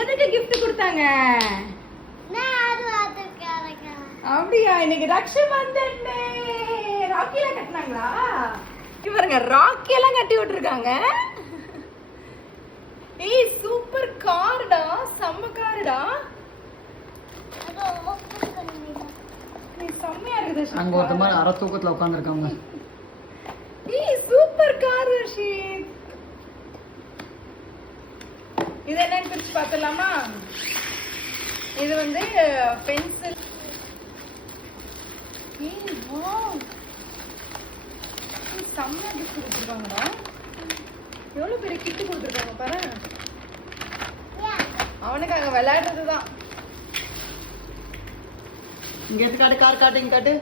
எதுக்கு கிஃப்ட் கொடுத்தாங்க? அப்படியா? இன்னைக்கு ரக்ஷாபந்தன் ராக்கி எல்லாம் கட்டினாங்களா? பாருங்க ராக்கி எல்லாம் கட்டி விட்டுருக்காங்க. ஏய் சூப்பர் கார்டா, செம்ம கார்டா. செம்மையா இருக்குது. அங்க ஒருத்த மாதிரி அரை தூக்கத்துல உட்கார்ந்திருக்காங்க. ஏய் சூப்பர் கார் ரஷீத். இது என்னன்னு பிரிச்சு பார்த்தலாமா? இது வந்து பென்சில். ஏய் வாவ், செம்ம கிஃப்ட் கொடுத்துருக்காங்கடா. எவ்வளவு பெரிய கிஃப்ட் கொடுத்துருக்காங்க பாரு. அவனுக்கு அங்க விளையாடுறதுதான். இங்க எடுத்து காட்டு, கார் காட்டு, இங்க காட்டு.